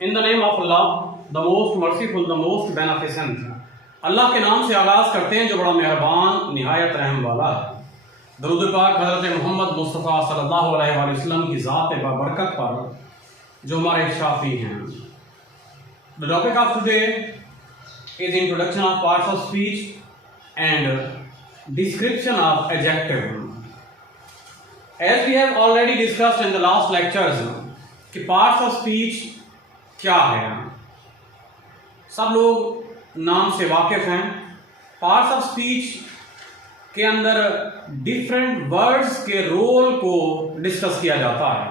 In the name of Allah the most merciful the most beneficent. Allah के नाम से आगाज़ करते हैं जो बड़ा मेहरबान निहायत रहम वाला है। दरूद पाक हज़रत मोहम्मद मुस्तफ़ा सल्लल्लाहु अलैहि वसल्लम की ज़ात बरकत पर जो हमारे शाफी हैं। The topic of today is introduction of parts of speech and description of adjective. As we have already discussed in the last lectures कि पार्ट्स ऑफ स्पीच क्या है, सब लोग नाम से वाकिफ हैं। पार्ट्स ऑफ स्पीच के अंदर डिफरेंट वर्ड्स के रोल को डिस्कस किया जाता है।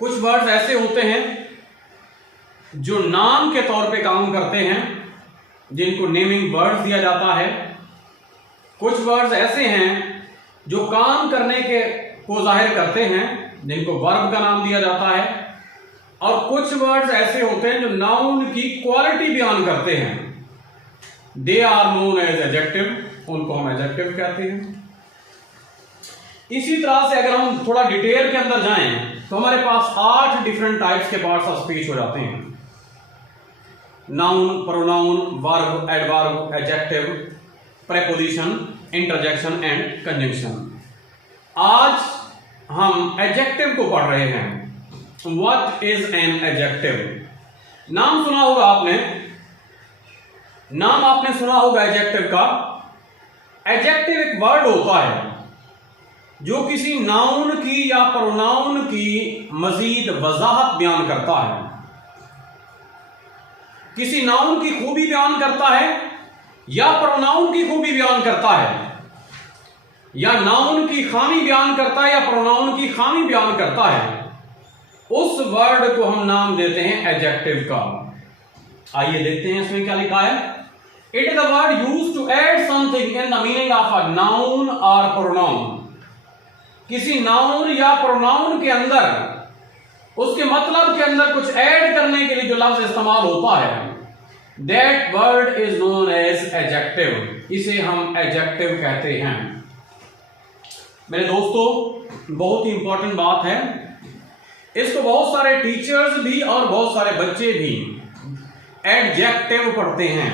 कुछ वर्ड्स ऐसे होते हैं जो नाम के तौर पे काम करते हैं, जिनको नेमिंग वर्ड्स दिया जाता है। कुछ वर्ड्स ऐसे हैं जो काम करने के को जाहिर करते हैं, जिनको वर्ब का नाम दिया जाता है। और कुछ वर्ड्स ऐसे होते हैं जो नाउन की क्वालिटी बयान करते हैं। They are known as adjective, उनको हम एडजेक्टिव कहते हैं। इसी तरह से अगर हम थोड़ा डिटेल के अंदर जाएं तो हमारे पास 8 डिफरेंट टाइप्स के पार्ट्स ऑफ स्पीच हो जाते हैं। Noun, pronoun, verb, adverb, adjective, preposition, interjection and conjunction. आज हम एडजेक्टिव को पढ़ रहे हैं। What is an adjective? नाम सुना होगा आपने, नाम आपने सुना होगा एडजेक्टिव का। एडजेक्टिव एक वर्ड होता है जो किसी नाउन की या प्रोनाउन की मजीद वजाहत बयान करता है, किसी नाउन की खूबी बयान करता है या प्रोनाउन की खूबी बयान करता है, या नाउन की खामी बयान करता है या प्रोनाउन की खामी बयान करता है। उस वर्ड को हम नाम देते हैं एडजेक्टिव का। आइए देखते हैं इसमें क्या लिखा है। It is a word used to add something in the meaning of a noun और प्रोनाउन। किसी नाउन या प्रोनाउन के अंदर, उसके मतलब के अंदर कुछ ऐड करने के लिए जो लफ्ज इस्तेमाल होता है, that word is known as adjective. इसे हम एडजेक्टिव कहते हैं। मेरे दोस्तों, बहुत ही इंपॉर्टेंट बात है, इसको बहुत सारे टीचर्स भी और बहुत सारे बच्चे भी एडजेक्टिव पढ़ते हैं।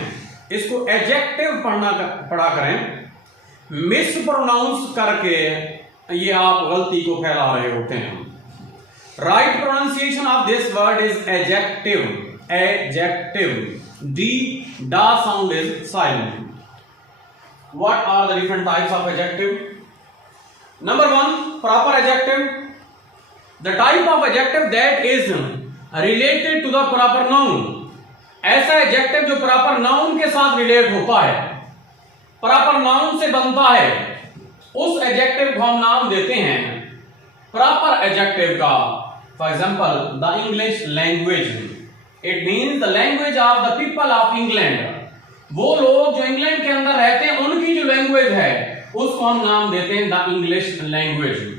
इसको एडजेक्टिव पढ़ा करें। मिस प्रोनाउंस करके ये आप गलती को फैला रहे होते हैं। Right pronunciation of this word is adjective. Adjective, D डा sound is silent. What are the different types of adjective? Number 1, proper adjective, the type of adjective that is related to the proper noun। ऐसा adjective जो proper noun के साथ relate होता है, proper noun से बनता है, उस एडजेक्टिव को हम नाम देते हैं प्रॉपर एडजेक्टिव का। For example, the English language, it means the language of the people of England. वो लोग जो इंग्लैंड के अंदर रहते हैं, उनकी जो लैंग्वेज है उसको हम नाम देते हैं the English language.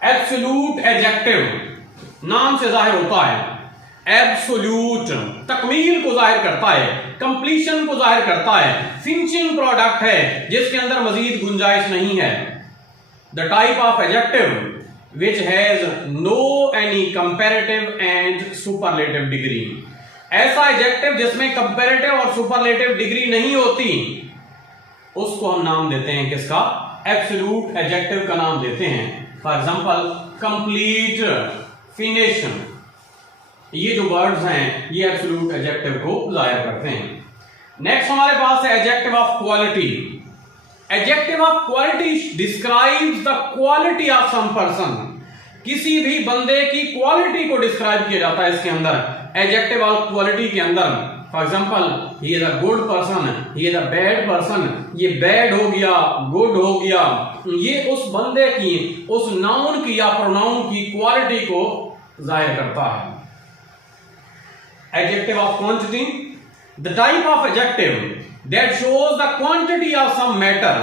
Absolute adjective, नाम से जाहिर होता है। एब्सोल्यूट तकमील को जाहिर करता है, कंप्लीशन को जाहिर करता है, फिनिशिंग प्रोडक्ट है जिसके अंदर मजीद गुंजाइश नहीं है। The type of adjective which has no any comparative and superlative degree. ऐसा एडजेक्टिव जिसमें कंपैरेटिव और सुपरलेटिव डिग्री नहीं होती, उसको हम नाम देते हैं किसका? एब्सोल्यूट एडजेक्टिव का नाम देते हैं। फॉर एग्जाम्पल, कंप्लीट, फिनिश, ये जो वर्ड्स हैं ये एब्सोल्यूट एडजेक्टिव को जाहिर करते हैं। नेक्स्ट हमारे पास है adjective of quality. Adjective of quality describes the quality of some person. किसी भी बंदे की क्वालिटी को डिस्क्राइब किया जाता है इसके अंदर, एडजेक्टिव ऑफ क्वालिटी के अंदर। For example, he is a good person, he is a bad person. ये बैड हो गया, गुड हो गया, ये उस बंदे की, उस नाउन की या प्रोनाउन की क्वालिटी को जाहिर करता है। Adjective of quantity, the type of adjective that shows the quantity of some matter.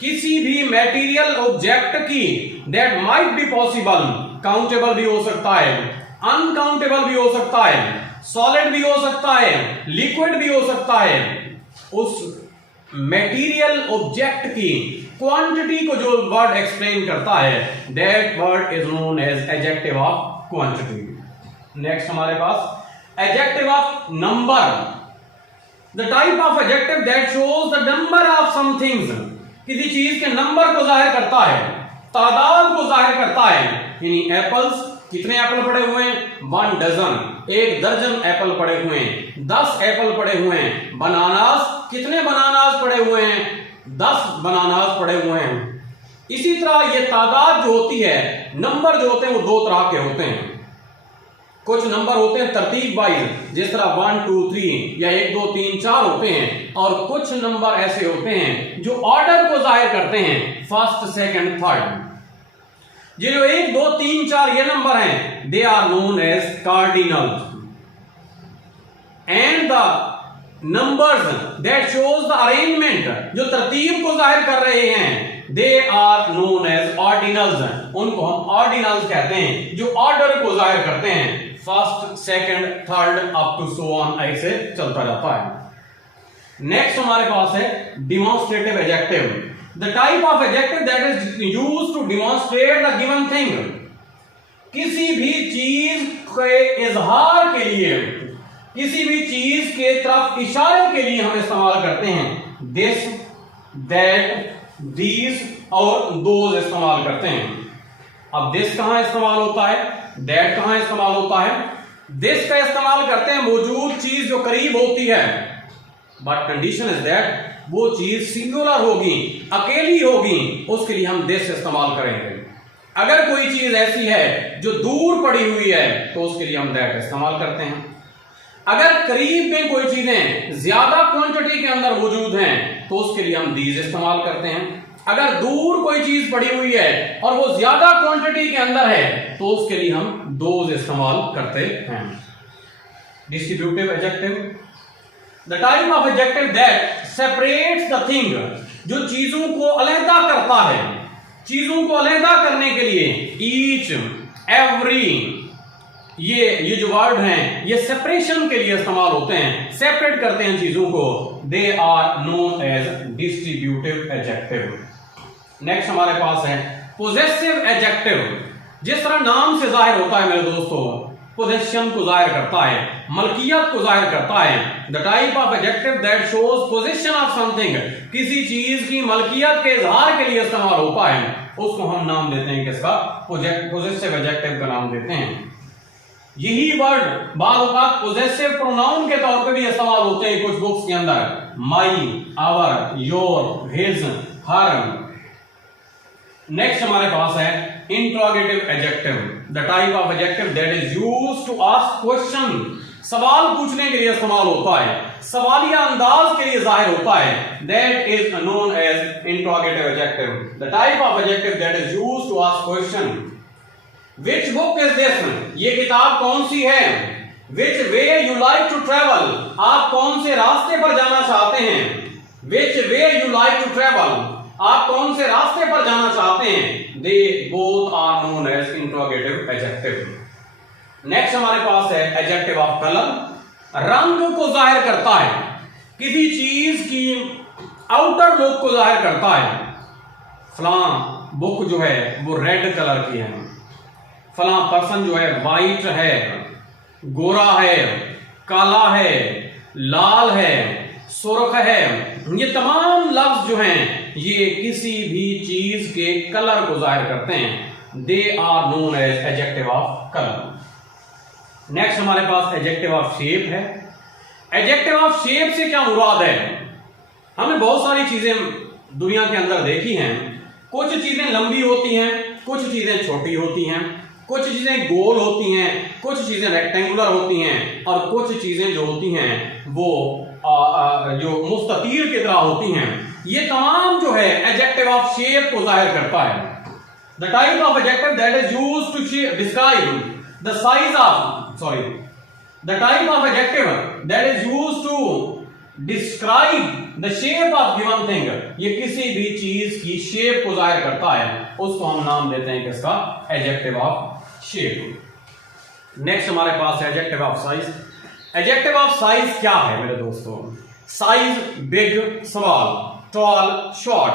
किसी भी मैटेरियल ऑब्जेक्ट की that might be possible, countable भी हो सकता है, अनकाउंटेबल भी हो सकता है, सॉलिड भी हो सकता है, लिक्विड भी हो सकता है। उस मटेरियल ऑब्जेक्ट की क्वांटिटी को जो वर्ड एक्सप्लेन करता है, that word is known as adjective of quantity. Next हमारे पास adjective of number, the type of adjective that shows the number of some things, किसी चीज के नंबर को जाहिर करता है, तादाद को जाहिर करता है। यानी एप्पल्स, कितने एप्पल पड़े हुए हैं? 1 डजन, 1 दर्जन एप्पल पड़े हुए हैं, 10 एप्पल पड़े हुए हैं। बनानास, कितने बनानास पड़े हुए हैं? 10 बनानास पड़े हुए हैं। इसी तरह ये तादाद जो होती है, नंबर जो होते हैं वो 2 तरह के होते हैं। कुछ नंबर होते हैं तरतीब वाइज, जिस तरह 1 2 3 या 1 2 3 4 होते हैं, और कुछ नंबर ऐसे होते हैं जो ऑर्डर को जाहिर करते हैं, फर्स्ट सेकंड थर्ड। ये जो 1 2 3 4 ये नंबर हैं, they are known as cardinals, and the numbers that shows the arrangement, जो तरतीब को जाहिर कर रहे हैं, they are known as ordinals, उनको हम ऑर्डिनल्स कहते हैं, जो ऑर्डर को जाहिर करते हैं, first second third up to so on, ऐसे चलता जाता है। नेक्स्ट हमारे पास है demonstrative adjective, the type of adjective that is used to demonstrate the given thing, किसी भी चीज के इजहार के लिए, किसी भी चीज के तरफ इशारे के लिए हम इस्तेमाल करते हैं दिस, दैट, दीज और दोज इस्तेमाल करते हैं। अब दिस कहां इस्तेमाल होता है, दैट कहां इस्तेमाल होता है? दिस का इस्तेमाल करते हैं मौजूद चीज जो करीब होती है, बट कंडीशन इज दैट वो चीज सिंगुलर होगी, अकेली होगी, उसके लिए हम दिस इस्तेमाल करेंगे। अगर कोई चीज ऐसी है जो दूर पड़ी हुई है तो उसके लिए हम दैट इस्तेमाल करते हैं। अगर करीब में कोई चीजें ज्यादा क्वांटिटी के अंदर मौजूद हैं तो उसके लिए हम दीज इस्तेमाल करते हैं। अगर दूर कोई चीज पड़ी हुई है और वो ज्यादा क्वांटिटी के अंदर है तो उसके लिए हम दोज इस्तेमाल करते हैं। Distributive adjective, the type of adjective that separates the thing, जो चीजों को अलहदा करता है, चीजों को अलहदा करने के लिए ईच, एवरी, ये जो वर्ड हैं ये सेपरेशन के लिए इस्तेमाल होते हैं, सेपरेट करते हैं चीजों को, they are known as distributive adjective. Next हमारे पास है पोजेसिव एडजेक्टिव, जिस तरह नाम से जाहिर होता है मेरे दोस्तों, पोजेशन को जाहिर करता है, मलकियत को जाहिर करता है। The type of adjective that shows possession of something, किसी चीज की मलकियत के इजहार के लिए इस्तेमाल होता है, उसको हम नाम देते हैं किसका? पोजेसिव एडजेक्टिव का नाम देते हैं। यही वर्ड बार बार पोजेसिव प्रोनाउन के तौर पे भी इस्तेमाल होते हैं कुछ बुक्स के अंदर, my, our, your, his, her. Next हमारे पास है interrogative adjective, the type of adjective that is used to ask question, सवाल पूछने के लिए इस्तेमाल होता है, सवालिया अंदाज के लिए जाहिर होता है, that is known as interrogative adjective. The type of adjective that is used to ask question, Which book is this? ये किताब कौन सी है? Which way you like to travel? आप कौन से रास्ते पर जाना चाहते हैं? Which way you like to travel? आप कौन से रास्ते पर जाना चाहते हैं? They both are known as interrogative adjective. Next हमारे पास है adjective of color, रंग को जाहिर करता है, किसी चीज की आउटर लुक को जाहिर करता है। फलां बुक जो है वो रेड कलर की है, फला पर्सन जो है वाइट है, गोरा है, काला है, लाल है, सुर्ख है, ये तमाम लफ्ज जो हैं ये किसी भी चीज के कलर को जाहिर करते हैं, they are known as adjective of colour. Next हमारे पास एडजेक्टिव ऑफ शेप है। एडजेक्टिव ऑफ शेप से क्या मुराद है? हमने बहुत सारी चीजें दुनिया के अंदर देखी हैं, कुछ चीजें लंबी होती हैं, कुछ चीजें छोटी होती हैं, कुछ चीजें गोल होती हैं, कुछ चीजें रेक्टेंगुलर होती हैं, और कुछ चीजें जो होती हैं वो जो मुस्ततील की तरह होती हैं। ये तमाम जो है एडजेक्टिव ऑफ शेप को जाहिर करता है। The type of adjective that is used to describe the size of, the type of adjective that is used to describe the shape of given thing, ये किसी भी चीज की शेप को जाहिर करता है, उसको हम नाम देते हैं किसका? Adjective of shape. नेक्स्ट हमारे पास है adjective of size. Adjective of size क्या है मेरे दोस्तों? Size big, small, tall, short,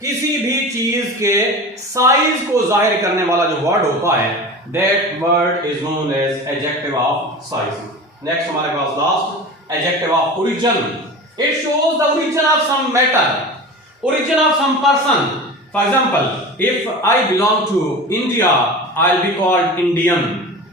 किसी भी चीज के साइज को जाहिर करने वाला जो वर्ड होता है That word is known as adjective of size. Next हमारे पास last adjective of origin. It shows the origin of some matter, origin of some person. For example, if I belong to India, I'll be called Indian.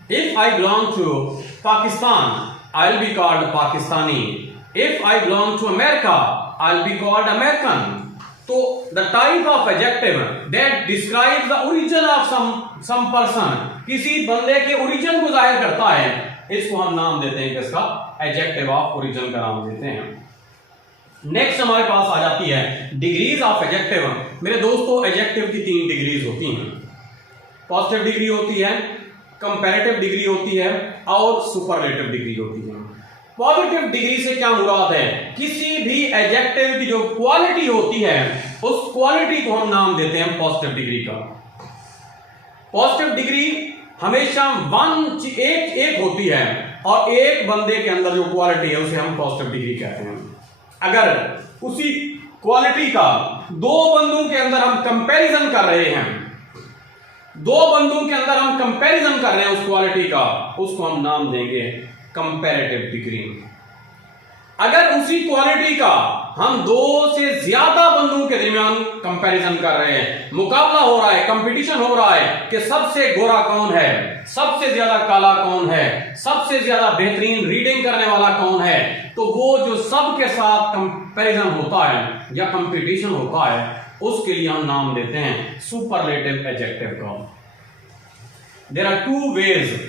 If I belong to Pakistan, I'll be called Pakistani. If I belong to America, I'll be called American. So the type of adjective that describes the origin of some person, किसी बंदे के origin को जाहिर करता है, इसको हम नाम देते हैं किसका? adjective of origin का नाम देते हैं. नेक्स्ट हमारे पास आ जाती है डिग्रीज ऑफ एडजेक्टिव. मेरे दोस्तों, एडजेक्टिव की 3 डिग्रीज होती हैं. पॉजिटिव डिग्री होती है, कंपैरेटिव डिग्री होती है और सुपरलेटिव डिग्री होती है. पॉजिटिव डिग्री से क्या मुराद है? किसी भी एडजेक्टिव की जो क्वालिटी होती है, उस क्वालिटी को हम नाम देते हैं पॉजिटिव डिग्री का. पॉजिटिव डिग्री हमेशा एक होती है और एक बंदे के अंदर जो क्वालिटी है उसे हम पॉजिटिव डिग्री कहते हैं. अगर उसी क्वालिटी का 2 बंदों के अंदर हम कंपैरिजन कर रहे हैं, 2 बंदों के अंदर हम कंपैरिजन कर रहे हैं उस क्वालिटी का, उसको हम नाम देंगे कंपैरेटिव डिग्री. अगर उसी क्वालिटी का हम 2 से ज्यादा बंदों के दरमियान कंपैरिजन कर रहे हैं, मुकाबला हो रहा है, कंपटीशन हो रहा है कि सबसे गोरा कौन है, सबसे ज्यादा काला कौन है, सबसे ज्यादा बेहतरीन रीडिंग करने वाला कौन है, तो वो जो सबके साथ कंपैरिजन होता है या कंपटीशन होता है, उसके लिए हम नाम देते हैं सुपरलेटिव एडजेक्टिव का. There are 2 ways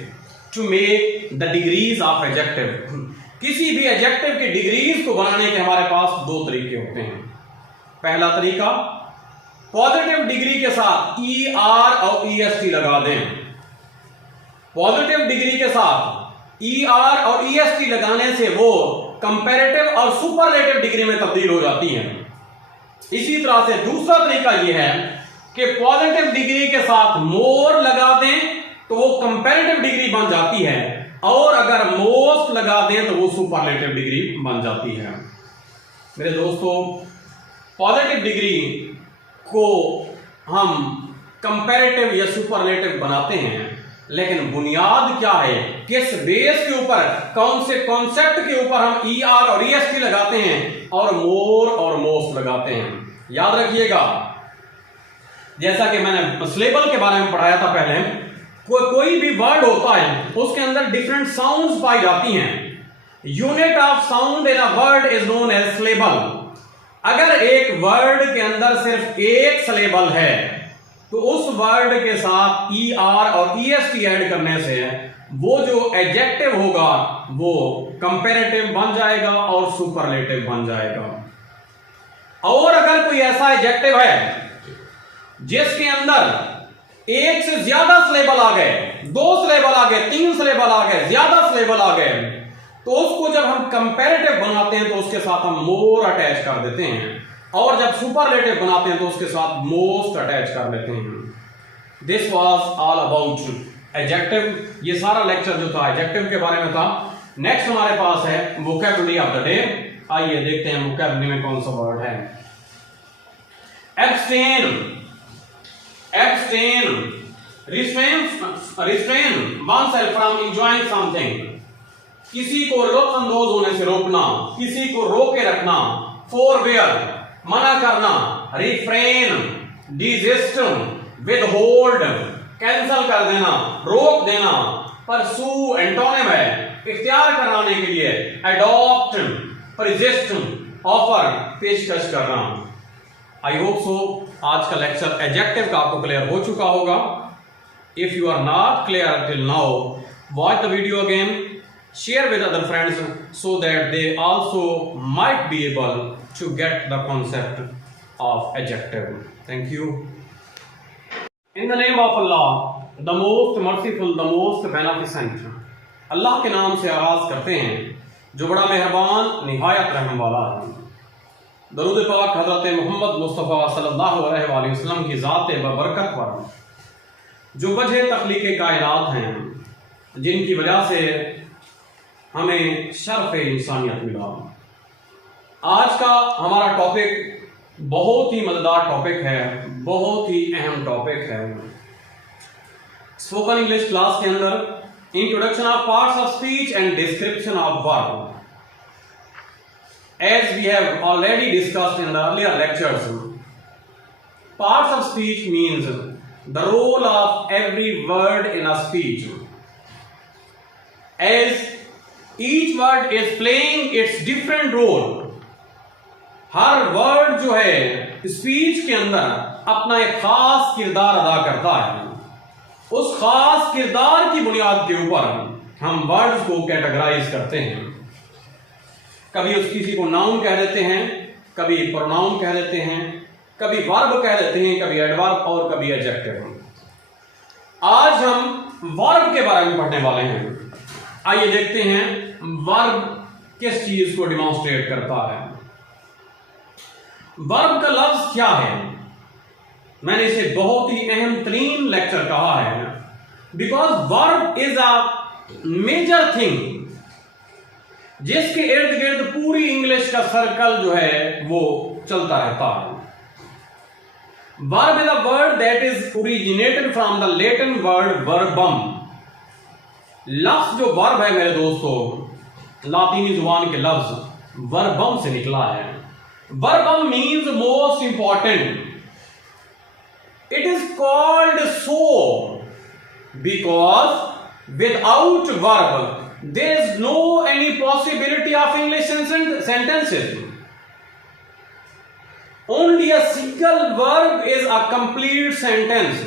to make the degrees of adjective. किसी भी एडजेक्टिव की डिग्रीज को बनाने के हमारे पास 2 तरीके होते हैं. पहला तरीका, पॉजिटिव डिग्री के साथ ER और EST लगा दें. पॉजिटिव डिग्री के साथ ER और EST लगाने से वो कंपैरेटिव और सुपरलेटिव डिग्री में तब्दील हो जाती हैं. इसी तरह से दूसरा तरीका यह है कि पॉजिटिव डिग्री के साथ मोर लगा दें तो वो कंपैरेटिव डिग्री बन जाती है, और अगर मोस्ट लगा दें तो वो सुपरलेटिव डिग्री बन जाती है. मेरे दोस्तों, पॉजिटिव डिग्री को हम कंपैरेटिव या सुपरलेटिव बनाते हैं, लेकिन बुनियाद क्या है, किस बेस के ऊपर, कौन से कॉन्सेप्ट के ऊपर हम ER और EST लगाते हैं और मोर और मोस्ट लगाते हैं. याद रखिएगा, जैसा कि मैंने सिलेबल के बारे में पढ़ाया था पहले, कोई भी वर्ड होता है उसके अंदर डिफरेंट साउंड्स पाई जाती हैं. Unit of sound in a word is known as syllable. अगर एक वर्ड के अंदर सिर्फ एक सिलेबल है तो उस वर्ड के साथ ER और EST ऐड करने से वो जो एडजेक्टिव होगा वो कंपैरेटिव बन जाएगा और सुपरलेटिव बन जाएगा. और अगर कोई ऐसा एडजेक्टिव है जिसके अंदर एक से ज्यादा सिलेबल आ गए, 2 सिलेबल आ गए, 3 सिलेबल आ गए, ज्यादा सिलेबल आ गए, तो उसको जब हम कंपैरेटिव बनाते हैं तो उसके साथ हम मोर अटैच कर देते हैं, और जब सुपरलेटिव बनाते हैं तो उसके साथ मोस्ट अटैच कर लेते हैं. This was all about adjective. ये सारा लेक्चर जो था एडजेक्टिव के बारे में था. नेक्स्ट हमारे पास है वोकैबुलरी ऑफ द डे. आइए देखते हैं वोकैबुलरी में कौन सा वर्ड है. Abstain. Abstain, restrain oneself from enjoying something. किसी को लुत्फअंदोज होने से रोकना, किसी को रोके रखना. Forbear, मना करना. Refrain, desist, withhold, कैंसल कर देना, रोक देना. Pursue, एंटोनिम है, इख्तियार कराने के लिए. Adopt, persist, offer, पेशकश करना. आई होप सो आज का लेक्चर एडजेक्टिव का आपको क्लियर हो चुका होगा. If you are not clear till now, watch the video again, share with other friends so that they also might be able to get the concept of adjective. Thank you. In the name of Allah, the most merciful, the most beneficent. Allah के नाम से आगाज करते हैं जो बड़ा मेहरबान, निहायत रहम वाला है. दरूद पाक हज़रत मोहम्मद मुस्तफ़ा सल्लल्लाहु अलैहि वसल्लम की ज़ात बबरकत पर जो वजह तख्लीक़ कायनात हैं, जिनकी वजह से हमें शर्फ़ इंसानियत मिला. आज का हमारा टॉपिक बहुत ही मज़ेदार टॉपिक है, बहुत ही अहम टॉपिक है. स्पोकन इंग्लिश क्लास के अंदर introduction of parts of speech and description of verb. As we have already discussed in the earlier lectures, parts of speech means the role of every word in a speech. As each word is playing its different role. Her word जो है speech के अंदर अपना एक खास किरदार अदा करता है. उस खास किरदार की बुनियाद के ऊपर हम वर्ड्स को कैटेगराइज करते हैं. कभी उस किसी को नाउन कह देते हैं, कभी प्रोनाउन कह देते हैं, कभी वर्ब कह देते हैं, कभी एडवर्ब और कभी एडजेक्टिव. आज हम वर्ब के बारे में पढ़ने वाले हैं. आइए देखते हैं वर्ब किस चीज को डिमॉन्स्ट्रेट करता है. वर्ब का लफ्ज क्या है? मैंने इसे बहुत ही अहम तरीन लेक्चर कहा है, because verb is a major thing जिसके इर्द गिर्द पूरी इंग्लिश का सर्कल जो है वो चलता रहता है. Verb is a word that is originated from the Latin word verbum. लफ्ज जो वर्ब है मेरे दोस्तों, लातीनी जुबान के लफ्ज वर्बम से निकला है. Verbum means most important. It is called so because without verb there is no any possibility of English sentences. Only a single verb is a complete sentence.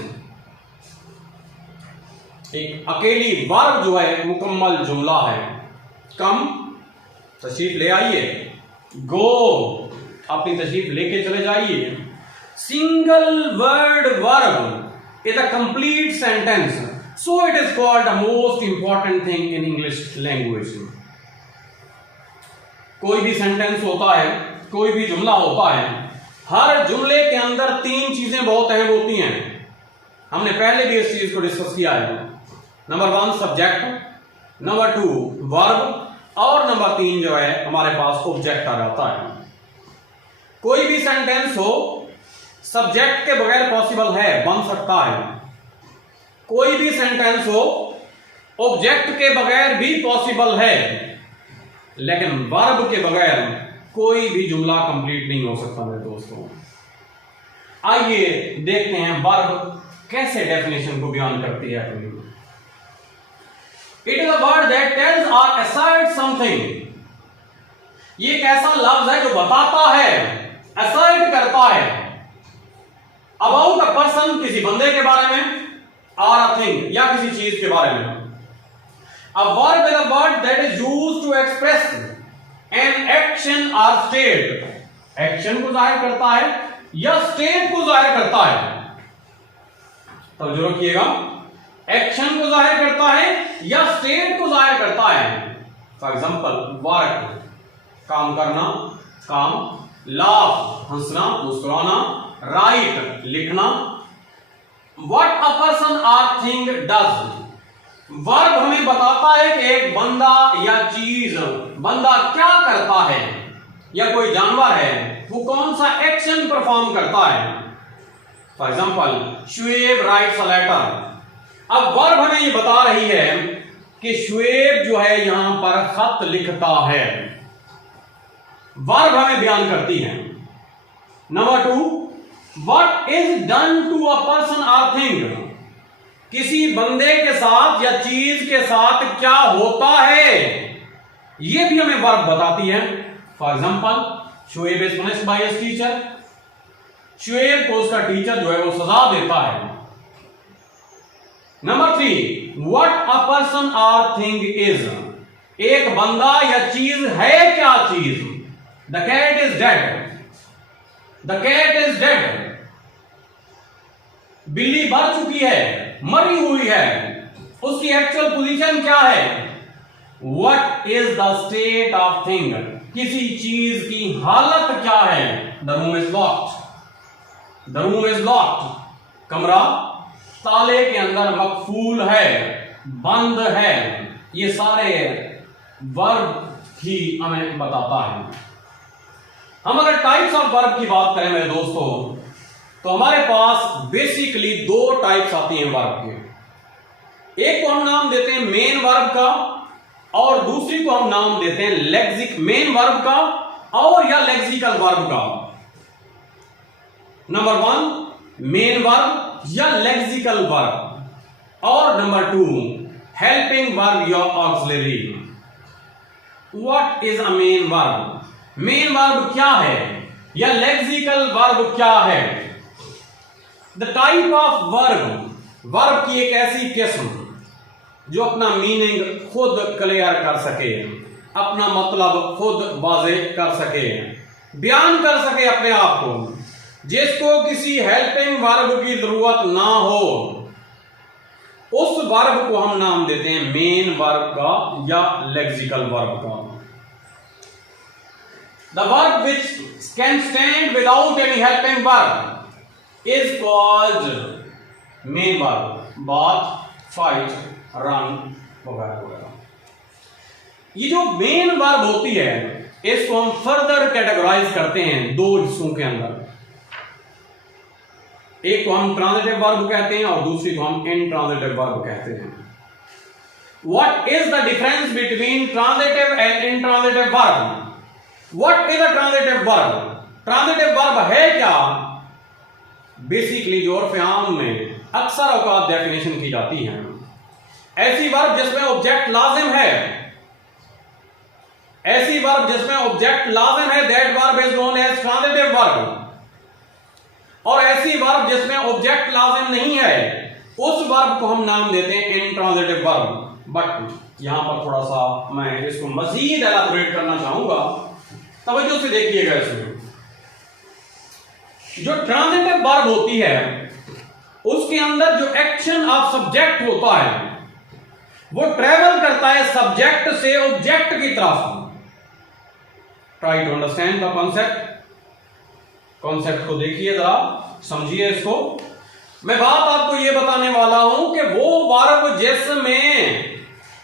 एक अकेली वर्ब जो है मुकम्मल जुमला है. कम, तशरीफ ले आइए. गो, अपनी तशरीफ लेके चले जाइए. Single word verb is a complete sentence. So it is called the most important thing in English language. कोई भी सेंटेंस होता है, कोई भी जुमला होता है, हर जुमले के अंदर तीन चीजें बहुत अहम होती हैं. हमने पहले भी इस चीज को डिस्कस किया है. नंबर 1 सब्जेक्ट, नंबर 2 वर्ब और नंबर 3 जो है हमारे पास ऑब्जेक्ट आ जाता है. कोई भी सेंटेंस हो सब्जेक्ट के बगैर पॉसिबल है, बन सकता है. कोई भी सेंटेंस हो ऑब्जेक्ट के बगैर भी पॉसिबल है, लेकिन वर्ब के बगैर कोई भी जुमला कंप्लीट नहीं हो सकता मेरे दोस्तों. आइए देखते हैं वर्ब कैसे डेफिनेशन को बयान करती है. It is a word that tells और असर्ट समथिंग. ये एक ऐसा लफ्ज है जो बताता है, असर्ट करता है अबाउट अ पर्सन, किसी बंदे के बारे में, or a thing या किसी चीज के बारे में. A verb is a word that is used to express an action or state. Action को जाहिर करता है या state को जाहिर करता है. तब जो रखिएगा, action को जाहिर करता है या state को जाहिर करता है. For example, work काम करना, काम. laugh हंसना, मुस्कुराना. write लिखना. What a person or thing does. Verb हमें बताता है कि एक बंदा या चीज, बंदा क्या करता है या कोई जानवर है वो कौन सा एक्शन परफॉर्म करता है. For example, Shoaib writes a letter. अब वर्ब हमें ये बता रही है कि शुएब जो है यहां पर खत लिखता है. वर्ब हमें बयान करती है. Number 2, What is done to a person or thing. किसी बंदे के साथ या चीज के साथ क्या होता है, यह भी हमें वर्ब बताती है. For example, Shoaib is punished by his teacher. Shoaib को उसका टीचर जो है वो सजा देता है. Number 3, what a person or thing is. एक बंदा या चीज है क्या चीज. The cat is dead. The cat is dead. बिल्ली मर चुकी है, मरी हुई है. उसकी एक्चुअल पोजीशन क्या है? What is the state of thing. किसी चीज की हालत क्या है? The room is locked. The room is locked. कमरा ताले के अंदर मकफूल है, बंद है. ये सारे वर्ब ही हमें बताता है. हम अगर टाइप्स ऑफ वर्ब की बात करें मेरे दोस्तों, तो हमारे पास बेसिकली 2 टाइप्स आती हैं वर्ब के. एक को हम नाम देते हैं मेन वर्ब का और दूसरी को हम नाम देते हैं लेक्सिक मेन वर्ब का और या लेक्सिकल वर्ब का। नंबर 1 मेन वर्ब या लेक्सिकल वर्ब और नंबर 2 हेल्पिंग वर्ब या auxiliary. What is a main verb? Main verb क्या है या लेक्सिकल वर्ब क्या है? The type of verb, verb की एक ऐसी किस्म जो अपना मीनिंग खुद क्लियर कर सके, अपना मतलब खुद वाज़ेह कर सके, बयान कर सके अपने आप को, जिसको किसी हेल्पिंग वर्ब की जरूरत ना हो, उस वर्ब को हम नाम देते हैं मेन वर्ब का या लेक्सिकल वर्ब का। The verb which can stand without any helping verb is called main verb. बात, फाइट, रन वगैरह वगैरह। ये जो मेन वर्ब होती है इसको हम फर्दर कैटेगराइज करते हैं दो हिस्सों के अंदर। एक को हम ट्रांजिटिव वर्ब कहते हैं और दूसरी को हम इनट्रांजिटिव वर्ब कहते हैं। What is the difference between transitive and intransitive verb? What is a transitive verb? Transitive verb है क्या? बेसिकली जो उर्फ़ आम में अक्सर औकात डेफिनेशन की जाती है, ऐसी वर्ब जिसमें ऑब्जेक्ट लाजिम है, ऐसी वर्ब जिसमें ऑब्जेक्ट लाजिम है, that verb is known as transitive verb. और ऐसी वर्ब जिसमें ऑब्जेक्ट लाजिम नहीं है, उस वर्ब को हम नाम देते हैं इनट्रांजिटिव वर्ब। बट यहां पर थोड़ा सा मैं इसको मजीद एलाबोरेट करना चाहूंगा, तवज्जो से देखिएगा। इसमें जो ट्रांजिटिव वर्ब होती है उसके अंदर जो एक्शन ऑफ सब्जेक्ट होता है वो ट्रेवल करता है सब्जेक्ट से ऑब्जेक्ट की तरफ। Try to understand the concept. Concept को देखिए, जरा समझिए इसको। मैं बात आपको यह बताने वाला हूं कि वो वर्ब जिसमें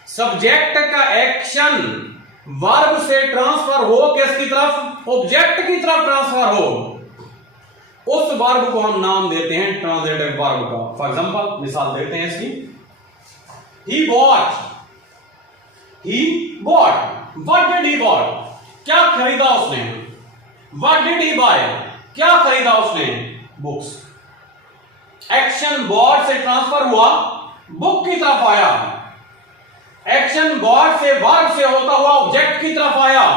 सब्जेक्ट का एक्शन वर्ब से ट्रांसफर हो, किसकी तरफ? ऑब्जेक्ट की तरफ ट्रांसफर हो, उस वर्ब को हम नाम देते हैं ट्रांजिटिव वर्ब का। फॉर एग्जांपल मिसाल देते हैं इसकी। He bought. He bought. What did he bought? क्या खरीदा उसने? What did he buy? क्या खरीदा उसने? Books. एक्शन bought से ट्रांसफर हुआ, बुक की तरफ आया। एक्शन bought से वर्ब से होता हुआ ऑब्जेक्ट की तरफ आया।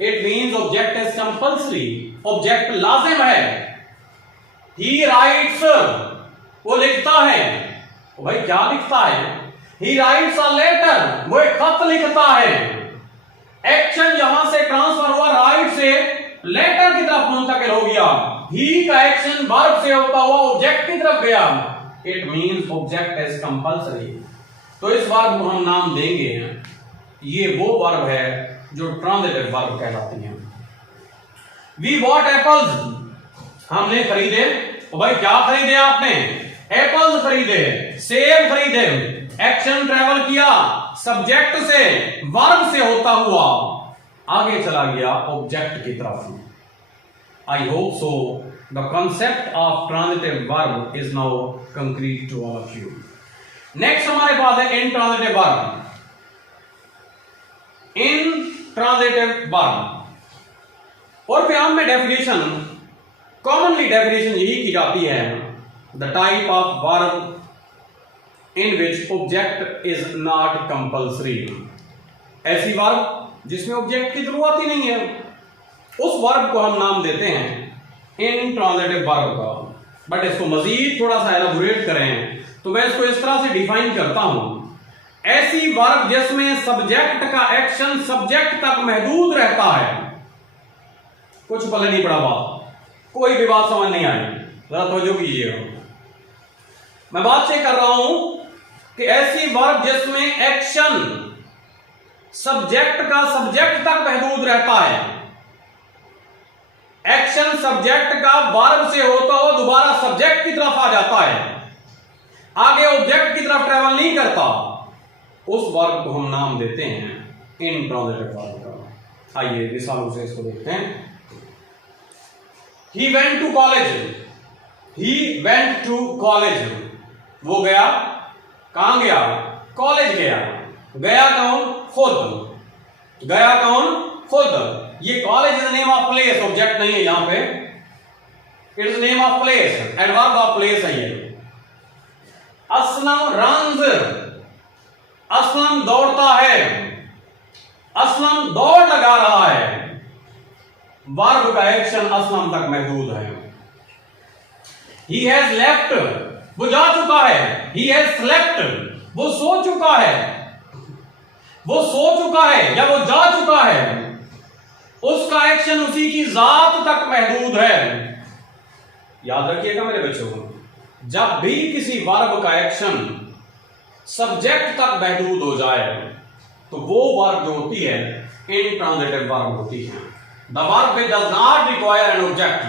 It means object is compulsory. Object लाजिम है। He writes. वो लिखता है। भाई क्या लिखता है? He writes a letter. वो एक खत लिखता है। एक्शन यहां से ट्रांसफर हुआ, राइट से लेटर की तरफ मुंतकिल हो गया। ही का एक्शन वर्ब से होता हुआ ऑब्जेक्ट की तरफ गया। It means object is compulsory. तो इस वर्ब को हम नाम देंगे, ये वो वर्ब है जो ट्रांजिटिव वर्ब कहलाती है। We bought apples. हमने खरीदे। भाई क्या खरीदे आपने? एप्पल्स खरीदे, सेब खरीदे। एक्शन ट्रेवल किया सब्जेक्ट से वर्ब से होता हुआ, आगे चला गया ऑब्जेक्ट की तरफ। I hope so the concept of transitive verb is now concrete to all of you. Next हमारे पास है इनट्रांजिटिव वर्ब। इनट्रांजिटिव वर्ब और फिर में डेफिनेशन, कॉमनली डेफिनेशन यही की जाती है, the type of verb in which object is not compulsory। ऐसी वर्ब जिसमें ऑब्जेक्ट की जरूरत ही नहीं है, उस वर्ब को हम नाम देते हैं इनट्रांजिटिव वर्ब का। बट इसको मजीद थोड़ा सा एलाबोरेट करें तो मैं इसको इस तरह से डिफाइन करता हूं, ऐसी वर्ब जिसमें सब्जेक्ट का एक्शन सब्जेक्ट तक महदूद रहता है। कुछ पल्ले नहीं पड़ा बात, कोई भी बात समझ नहीं आई, जरा तवज्जो कीजिएगा। मैं बात से कर रहा हूं कि ऐसी वर्ब जिसमें एक्शन सब्जेक्ट का सब्जेक्ट तक महदूद रहता है, एक्शन सब्जेक्ट का वर्ब से होता हुआ दोबारा सब्जेक्ट की तरफ आ जाता है, आगे ऑब्जेक्ट की तरफ ट्रेवल नहीं करता, उस वर्ब को हम नाम देते हैं इनट्रांजिटिव वर्ब का। आइए मिसालों से इसको देखते हैं। He went to college. He went to college, वो गया कहां गया? कॉलेज गया। गया कौन? खुद। गया कौन? खुद। ये college is name of place, object नहीं है यहां पे। It is name of place, adverb of place है ये। असलम रन्स, असलम दौड़ता है, असलम दौड़ लगा रहा है। वर्ब का एक्शन असलम तक महदूद है। ही हैज लेफ्ट, वो जा चुका है। ही हैज स्लेप्ट, वो सो चुका है। वो सो चुका है या वो जा चुका है, उसका एक्शन उसी की जात तक महदूद है। याद रखिएगा मेरे बच्चों, जब भी किसी वर्ब का एक्शन सब्जेक्ट तक महदूद हो जाए तो वो वर्ब जो होती है इंट्रांजिटिव वर्ब होती है। The verb which does not require an object,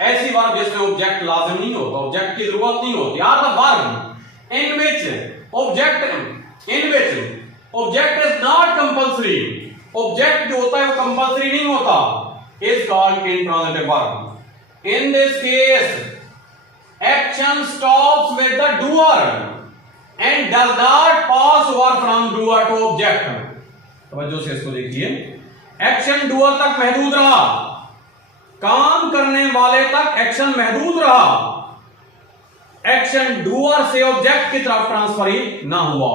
ऐसी वर्ब जिसमें ऑब्जेक्ट लाजिम नहीं होता, ऑब्जेक्ट की जरूरत नहीं होती। Or the verb in which object is not compulsory, object जो होता है वो कंपल्सरी नहीं होता, is called intransitive verb. In this case action stops with the doer and does not pass over from doer to object. तवज्जो से इसको देखिए, एक्शन डूअर तक महदूद रहा, काम करने वाले तक एक्शन महदूद रहा, एक्शन डूअर से ऑब्जेक्ट की तरफ ट्रांसफर ही ना हुआ,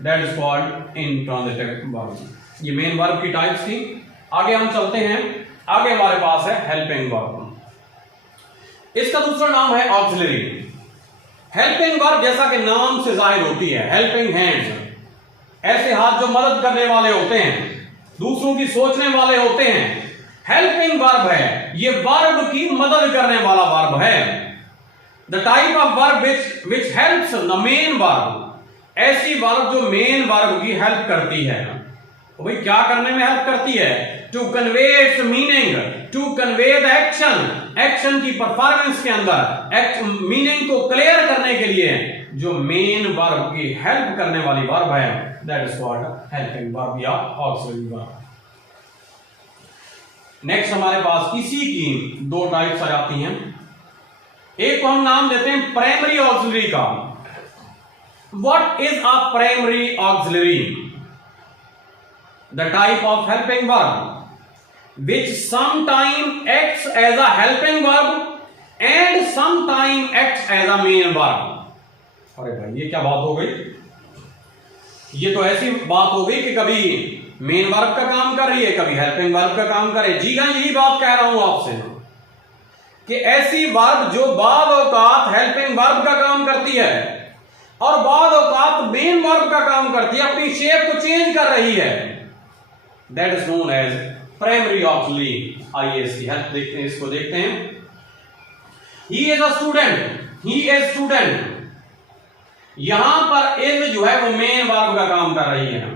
that is called intransitive verb. ये मेन वर्ब की टाइप्स थी। आगे हम चलते हैं, आगे हमारे पास है हेल्पिंग वर्ब। इसका दूसरा नाम है ऑक्सिलरी। हेल्पिंग वर्ब जैसा कि नाम से जाहिर होती है, हेल्पिंग हैंड्स, ऐसे हाथ जो मदद करने वाले होते हैं, दूसरों की सोचने वाले होते हैं, हेल्पिंग वर्ब है। ये वर्ब की मदद करने वाला वर्ब है। The type of verb which helps the main verb, ऐसी वर्ब जो मेन वर्ब की हेल्प करती है। तो भाई क्या करने में हेल्प करती है? To convey its meaning, to convey the action, action की परफॉर्मेंस के अंदर मीनिंग को क्लियर करने के लिए जो मेन वर्ब की हेल्प करने वाली वर्ब है, that is called helping verb या ऑक्सिलरी वर्ब। नेक्स्ट हमारे पास इसी की दो टाइप्स आ जाती हैं। एक को हम नाम देते हैं प्राइमरी ऑक्सिलरी का। What is a primary auxiliary? The type of helping verb which sometime acts as a helping verb and sometime acts as a main verb। अरे भाई ये क्या बात हो गई? ये तो ऐसी बात हो गई कि कभी मेन वर्ब का काम कर रही है, कभी हेल्पिंग वर्ब का काम करे। जी हां, यही बात कह रहा हूं आपसे कि ऐसी वर्ब जो बाद औकात हेल्पिंग वर्ब का काम करती है और बाद औकात मेन वर्ब का काम करती है, अपनी शेप को चेंज कर रही है, that is known as primary auxiliary. आइए इसकी हेल्प देखते हैं, इसको देखते हैं। He is a student, he is student, यहां पर इज जो है वो मेन वर्ब का काम कर रही है,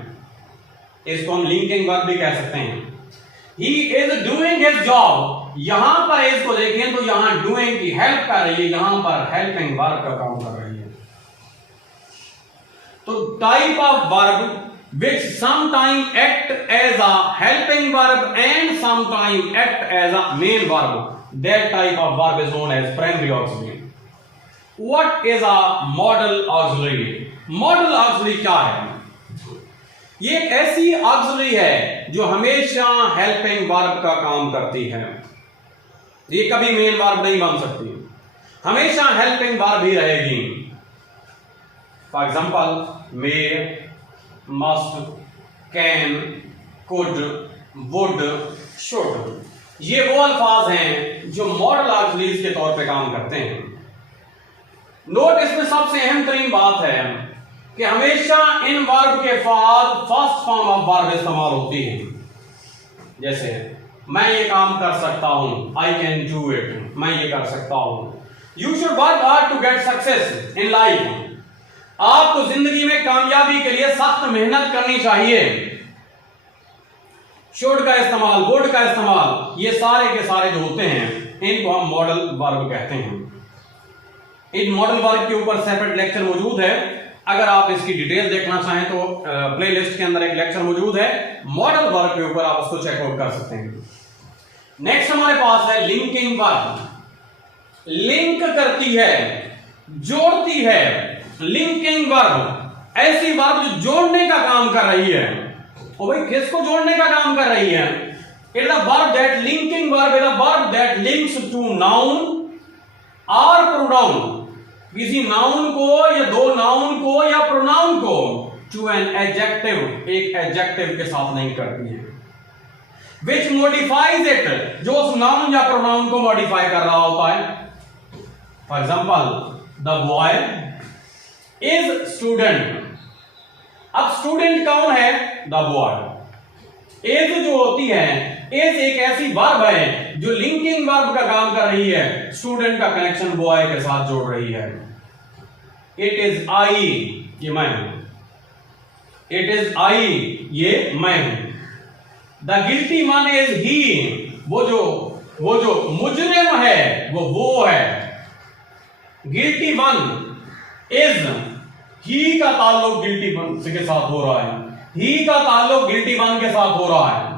इसको हम लिंकिंग वर्ब भी कह सकते हैं। He is doing his job, यहां पर इज को देखें तो यहां डूइंग की हेल्प कर रही है, यहां पर हेल्पिंग वर्ब का काम कर रही है। तो type of verb which sometime act as a helping verb and sometime act as a main verb, that type of verb is known as primary auxiliary. What is a modal auxiliary? Modal auxiliary क्या है? ये एक ऐसी auxiliary है जो हमेशा helping verb का काम करती है, ये कभी main verb नहीं बन सकती, हमेशा helping verb ही रहेगी। For example, may, must, can, could, would, should, ये वो अल्फाज हैं जो मॉडल ऑक्सिलरीज के तौर पे काम करते हैं। नोट इसमें सबसे अहम तरीन बात है कि हमेशा इन वर्ब के बाद फर्स्ट फॉर्म ऑफ वर्ब इस्तेमाल होती है। जैसे मैं ये काम कर सकता हूं, आई कैन डू इट, मैं ये कर सकता हूं। You should work hard to get success in life, आपको जिंदगी में कामयाबी के लिए सख्त मेहनत करनी चाहिए। शुड का इस्तेमाल, वुड का इस्तेमाल, ये सारे के सारे जो होते हैं इनको हम मॉडल वर्ब कहते हैं। इन मॉडल वर्ब के ऊपर सेपरेट लेक्चर मौजूद है, अगर आप इसकी डिटेल देखना चाहें तो प्लेलिस्ट के अंदर एक लेक्चर मौजूद है मॉडल वर्ब के ऊपर, आप उसको चेकआउट कर सकते हैं। नेक्स्ट हमारे पास है लिंकिंग वर्ब। लिंक करती है, जोड़ती है, लिंकिंग वर्ब, ऐसी वर्ब जो जोड़ने का काम कर रही है। और भाई किसको जोड़ने का काम कर रही है? It is a verb that, linking verb is a verb that links to noun और प्रोनाउन, किसी नाउन को या दो नाउन को या प्रोनाउन को टू एन एडजेक्टिव, एक एडजेक्टिव के साथ लिंक करती है। विच मॉडिफाइज इट, जो उस नाउन या प्रोनाउन को मॉडिफाई कर रहा होता है। For example, the boy is student. अब स्टूडेंट कौन है? The boy. इज जो होती है, इज एक ऐसी वर्ब है जो लिंकिंग वर्ब का काम कर रही है, स्टूडेंट का कनेक्शन बॉय के साथ जोड़ रही है। इट इज आई, ये मैं हूं। इट इज आई, ये मैं हूं। The guilty one is he, वो जो मुजरिम है वो है। गिल्टी वन इज, ही का ताल्लुक गिल्टी वन के साथ हो रहा है, ही का ताल्लुक गिल्टी वन के साथ हो रहा है।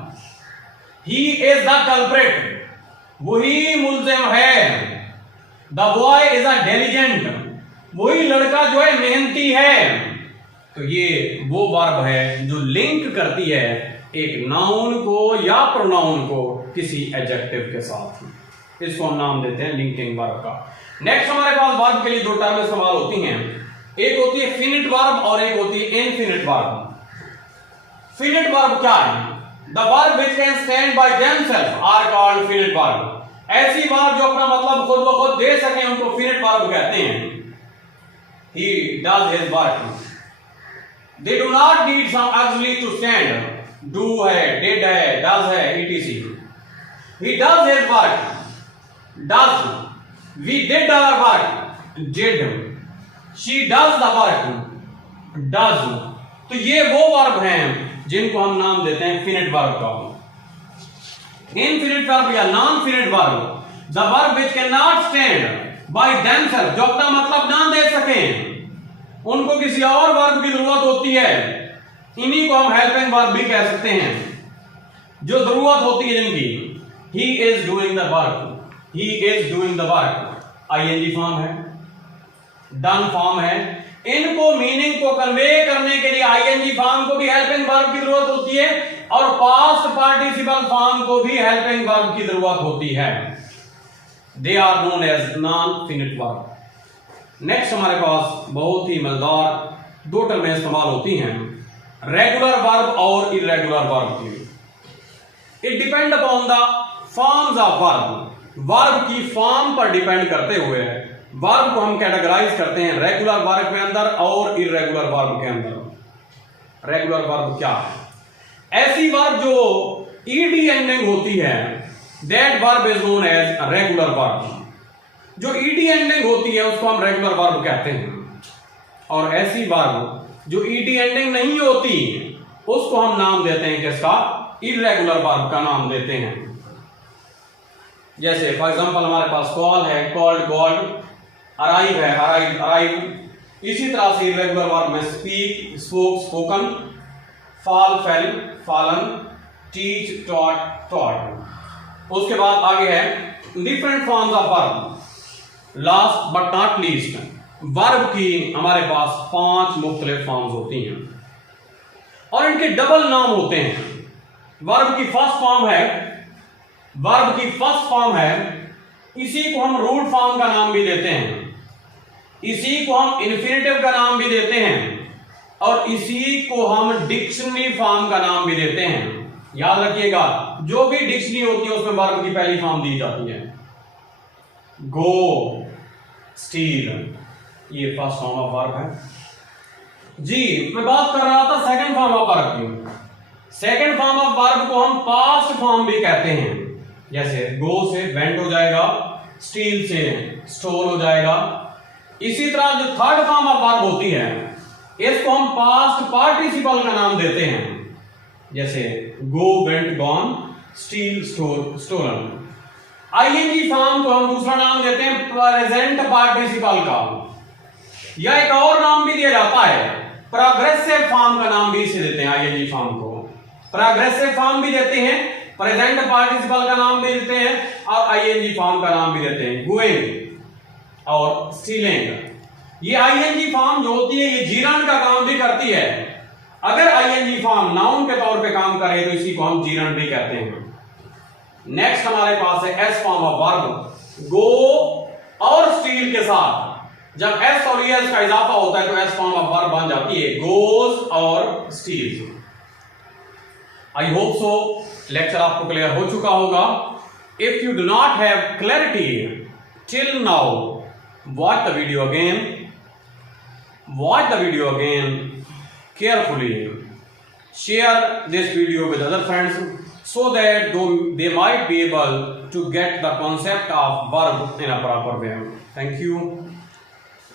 ही इज द कल्प्रिट, वही मुल्जिम है। The boy is a diligent, वही लड़का जो है मेहनती है। तो ये वो वर्ब है जो लिंक करती है एक नाउन को या प्रोनाउन को किसी एडजेक्टिव के साथ। इसको हम नाम देते हैं लिंकिंग वर्ब का। नेक्स्ट हमारे पास वर्ब के लिए दो टर्म इस्तेमाल होती हैं, एक होती है फिनिट वर्ब और एक होती है इनफिनिट वर्ब। फिनिट वर्ब क्या है? The verb which can stand by themselves are called finite verb. ऐसी वर्ब जो अपना मतलब खुद ब खुद दे सके उनको फिनिट वर्ब कहते हैं। He does his work. They do not need some auxiliary to stand. Do है, did है, does है, etc. He does his work. Does. We did our work. Did. She does the work. Does. तो ये वो verb हैं जिनको हम नाम देते हैं फिनिट वर्ब का। इनफिनिट वर्ब या non finite verb, the verb which can not stand by themselves, जो अपना मतलब ना दे सकें, उनको किसी और वर्ब की जरूरत होती है। इन्हीं को हम हेल्पिंग वर्ब भी कह सकते हैं, जो जरूरत होती है जिनकी। He is doing the work, he is doing the work, ING form है, डन फॉर्म है। इनको मीनिंग को कन्वे करने के लिए आईएनजी फॉर्म को भी हेल्पिंग वर्ब की जरूरत होती है और पास्ट पार्टिसिपल फॉर्म को भी हेल्पिंग वर्ब की जरूरत होती है। They are known as non finite verb. Next हमारे पास बहुत ही मजेदार दो टर्में इस्तेमाल होती हैं, रेगुलर वर्ब और इरेगुलर वर्ब की। It depend upon the forms of verb, verb की फॉर्म पर डिपेंड करते हुए वर्ब को हम कैटेगराइज करते हैं रेगुलर वर्ब के अंदर और इरेगुलर वर्ब के अंदर। रेगुलर वर्ब क्या है? ऐसी वर्ब जो ईडी एंडिंग होती है, that verb is known as regular verb. जो ईडी एंडिंग होती है उसको हम रेगुलर वर्ब कहते हैं। और ऐसी वर्ब जो ईडी एंडिंग नहीं होती उसको हम नाम देते हैं किसका? इरेगुलर वर्ब का नाम देते हैं। जैसे फॉर एग्जांपल हमारे पास कॉल है, कॉल्ड, गॉड, अराइव है, अराइव, अराइव। इसी तरह से इरेगुलर वर्ब में speak, spoke, spoken, fall, fail, fallen, teach, taught, taught. उसके बाद आगे है different forms of verb. Last but not least, verb की हमारे पास 5 मुख्तलिफ फॉर्म्स होती हैं और इनके डबल नाम होते हैं। वर्ब की फर्स्ट फॉर्म है, इसी को हम रूट फॉर्म का नाम भी देते हैं, इसी को हम इन्फिनेटिव का नाम भी देते हैं और इसी को हम डिक्शनरी फॉर्म का नाम भी देते हैं। याद रखिएगा, जो भी डिक्शनरी होती है उसमें वर्ब की पहली फॉर्म दी जाती है। गो, स्टील, ये फर्स्ट फॉर्म ऑफ वर्ब है। जी, मैं बात कर रहा था सेकंड फॉर्म ऑफ वर्ब की। सेकंड फॉर्म ऑफ वर्ब को हम पास्ट फॉर्म भी कहते हैं। जैसे गो से वेंट हो जाएगा, स्टील से स्टोल हो जाएगा। इसी तरह जो थर्ड फॉर्म ऑफ वर्ब होती है इसको हम पास्ट पार्टिसिपल का नाम देते हैं। जैसे go, went, gone, steal, stole, stolen. ING form को हम दूसरा नाम देते हैं प्रेजेंट पार्टिसिपल का, या एक और नाम भी दिया जाता है प्रोग्रेसिव फॉर्म का नाम भी इसे देते हैं। आईएनजी फॉर्म को प्रोग्रेसिव फॉर्म भी देते हैं, प्रेजेंट पार्टिसिपल का नाम भी देते हैं और आईएनजी फॉर्म का नाम भी देते हैं। गोइंग और स्टीलिंग। ये आईएनजी फॉर्म जो होती है ये जीरंड का काम भी करती है। अगर आईएनजी फॉर्म नाउन के तौर पे काम करे तो इसी को हम जीरंड भी कहते हैं। नेक्स्ट हमारे पास है एस फॉर्म ऑफ वर्ब, गो और स्टील के साथ जब एस और एस का इजाफा होता है तो एस फॉर्म ऑफ वर्ब बन जाती है गोज और स्टील। आई होप सो लेक्चर आपको क्लियर हो चुका होगा। If you do not have clarity till now, watch the video again carefully. Share this video with other friends so that they might be able to get the concept of verb in a proper way. Thank you.